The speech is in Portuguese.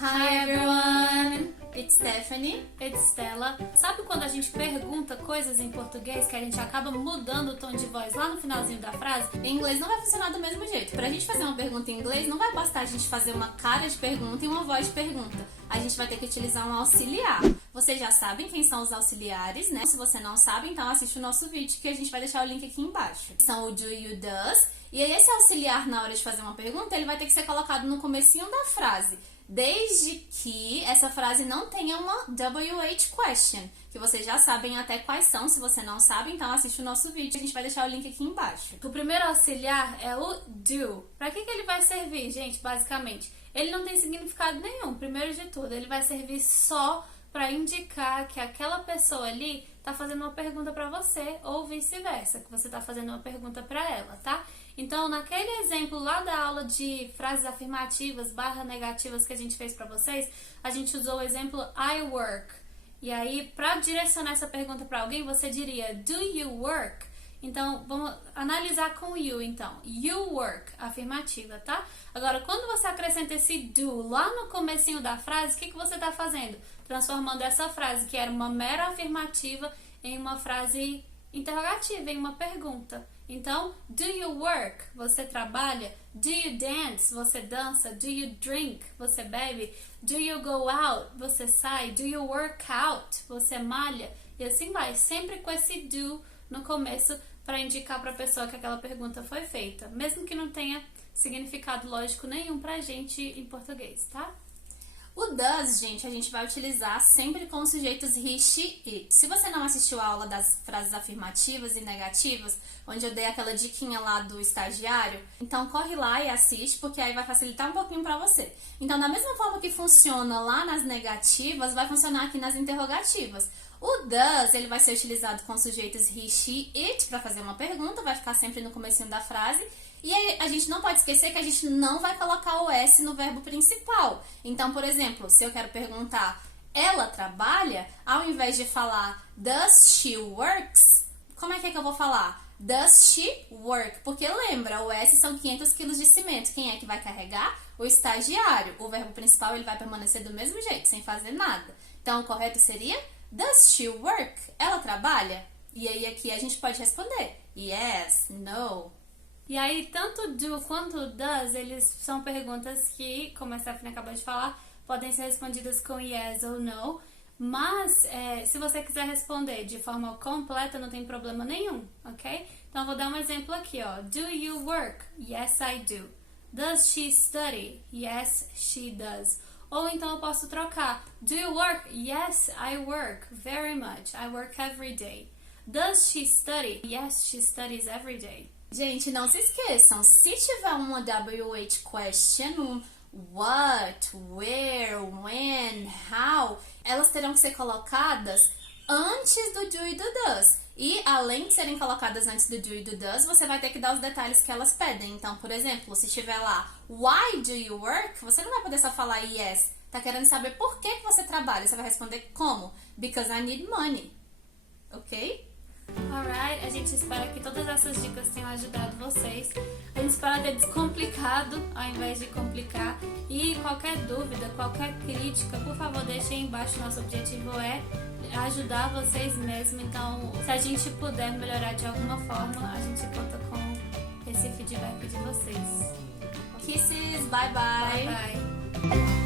Hi everyone! It's Stephanie. It's Stella. Sabe quando a gente pergunta coisas em português que a gente acaba mudando o tom de voz lá no finalzinho da frase? Em inglês não vai funcionar do mesmo jeito. Pra gente fazer uma pergunta em inglês, não vai bastar a gente fazer uma cara de pergunta e uma voz de pergunta. A gente vai ter que utilizar um auxiliar. Vocês já sabem quem são os auxiliares, né? Se você não sabe, então assiste o nosso vídeo que a gente vai deixar o link aqui embaixo. São o do e o does. E aí esse auxiliar, na hora de fazer uma pergunta, ele vai ter que ser colocado no comecinho da frase. Desde que essa frase não tenha uma WH question, que vocês já sabem até quais são. Se você não sabe, então assiste o nosso vídeo. A gente vai deixar o link aqui embaixo. O primeiro auxiliar é o do. Para que ele vai servir, gente? Basicamente, ele não tem significado nenhum. Primeiro de tudo, ele vai servir só para indicar que aquela pessoa ali tá fazendo uma pergunta para você ou vice-versa, que você tá fazendo uma pergunta para ela, tá? Então, naquele exemplo lá da aula de frases afirmativas / negativas que a gente fez para vocês, a gente usou o exemplo I work. E aí, para direcionar essa pergunta para alguém, você diria do you work? Então, vamos analisar com you, então. You work, afirmativa, tá? Agora, quando você acrescenta esse do lá no comecinho da frase, o que você está fazendo? Transformando essa frase, que era uma mera afirmativa, em uma frase interrogativa, em uma pergunta. Então, do you work? Você trabalha? Do you dance? Você dança? Do you drink? Você bebe? Do you go out? Você sai? Do you work out? Você malha? E assim vai, sempre com esse do no começo para indicar para a pessoa que aquela pergunta foi feita, mesmo que não tenha significado lógico nenhum pra gente em português, tá? O does, gente, a gente vai utilizar sempre com os sujeitos he, she, it. Se você não assistiu a aula das frases afirmativas e negativas, onde eu dei aquela diquinha lá do estagiário, então corre lá e assiste, porque aí vai facilitar um pouquinho pra você. Então, da mesma forma que funciona lá nas negativas, vai funcionar aqui nas interrogativas. O does, ele vai ser utilizado com os sujeitos he, she, it para fazer uma pergunta, vai ficar sempre no comecinho da frase. E aí, a gente não pode esquecer que a gente não vai colocar o S no verbo principal. Então, por exemplo, se eu quero perguntar, ela trabalha? Ao invés de falar, does she works? Como é que eu vou falar? Does she work? Porque lembra, o S são 500 quilos de cimento. Quem é que vai carregar? O estagiário. O verbo principal ele vai permanecer do mesmo jeito, sem fazer nada. Então, o correto seria, does she work? Ela trabalha? E aí, aqui a gente pode responder, yes, no. E aí, tanto do quanto does, eles são perguntas que, como a Stephanie acabou de falar, podem ser respondidas com yes ou no, mas se você quiser responder de forma completa, não tem problema nenhum, ok? Então, eu vou dar um exemplo aqui, ó. Do you work? Yes, I do. Does she study? Yes, she does. Ou então eu posso trocar. Do you work? Yes, I work very much. I work every day. Does she study? Yes, she studies every day. Gente, não se esqueçam, se tiver uma WH question, um what, where, when, how, elas terão que ser colocadas antes do do e do does. E além de serem colocadas antes do do e do does, você vai ter que dar os detalhes que elas pedem. Então, por exemplo, se tiver lá, why do you work? Você não vai poder só falar yes. Tá querendo saber por que você trabalha? Você vai responder como? Because I need money. Ok? Alright, a gente espera que todas essas dicas tenham ajudado vocês. A gente espera ter descomplicado ao invés de complicar. E qualquer dúvida, qualquer crítica, por favor, deixem aí embaixo. Nosso objetivo é ajudar vocês mesmo. Então, se a gente puder melhorar de alguma forma, a gente conta com esse feedback de vocês. Kisses, bye bye. Bye bye.